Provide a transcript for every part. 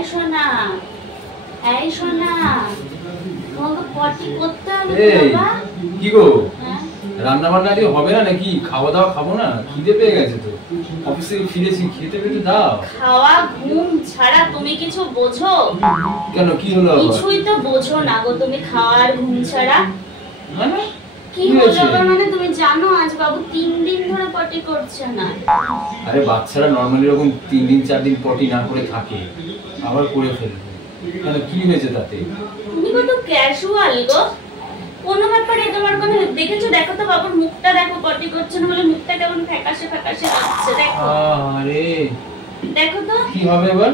এই শোনা, এই শোনা, তোমাকে পটি করতে হবে বাবা। কি গো, রান্না বান্না দিয়ে হবে না নাকি? খাওয়া দাওয়া খাবো না? খিদে পেয়ে গেছে তো, অফিসে ফিরেছি, খেতে পেতে দাও। খাওয়া ঘুম ছাড়া তুমি কিছু বোঝো? কেন, কি হলো? কিছুই তো বোঝো না গো তুমি, খাওয়া আর ঘুম ছাড়া। মানে কি হলো? মানে তুমি জানো আজ বাবু 3 দিন ধরে পটি করছে না। আরে বাচ্চারা নরমালি এরকম 3 দিন 4 দিন পটি না করে থাকে, আবার করে ফেলবে। কেন, কি হয়েছে তাতে? তুমি কত ক্যাজুয়াল গো, কোনো ব্যাপারে তোমার কোনো দেখেছো? দেখো তো বাবুর মুখটা দেখো, পটি করছে না বলে মুখটা কেমন ফ্যাকাশে ফ্যাকাশে লাগছে, দেখো। আরে দেখো তো কি হবে এবার?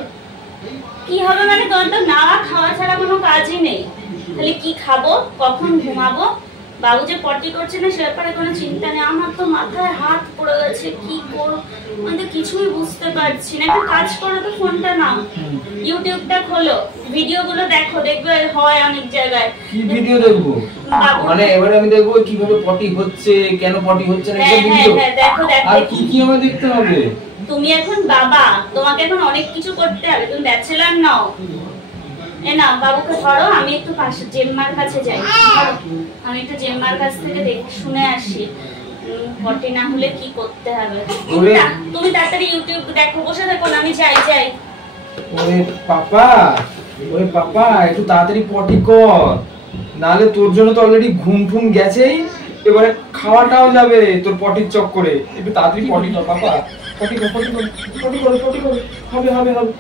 কি হবে মানে, তোমার তো না খাওয়া ছাড়া কোনো কাজই নেই। তাহলে কি খাবো, কখন ঘুমাবো? বাবু যে পটি করছে না সে ব্যাপারে কোনো চিন্তা নেই। আমার তো মাথায় হাত পড়ে গেছে, কি করব আমি তো কিছুই বুঝতে পারছি না। একটা কাজ করো তো, ফোনটা নাও, ইউটিউবটা খোলো, ভিডিওগুলো দেখো, দেখবে হয় অনেক জায়গায়। কি ভিডিও দেখবো? মানে এবারে আমি দেখবো কিভাবে পটি হচ্ছে, কেন পটি হচ্ছে না, এই ভিডিও। হ্যাঁ দেখো দেখো। আর কি কি আমায় দেখতে হবে? তুমি এখন বাবা, তোমাকে এখন অনেক কিছু করতে হবে, তুমি ব্যাচেলর নাও। এ না বাবুকে ধরো, আমি একটু পাশে জেম্মার কাছে যাই, আমি একটু জেম্মার কাছ থেকে দেখে শুনে আসি পটি না হলে কি করতে হবে। তুমি তাড়াতাড়ি ইউটিউব দেখো, বসে দেখো না, আমি যাই যাই। ওরে পাপা, ওরে পাপা, একটু তাড়াতাড়ি পটি কর, নালে তোর জন্য তো অলরেডি ঘুম ঠুম গেছেই, এবারে খাওয়াটাও যাবে তোর পটির চক্করে। একটু তাড়াতাড়ি পটি কর পাপা, পটি কর, পটি কর, পটি কর, পটি কর, হবে হবে হবে।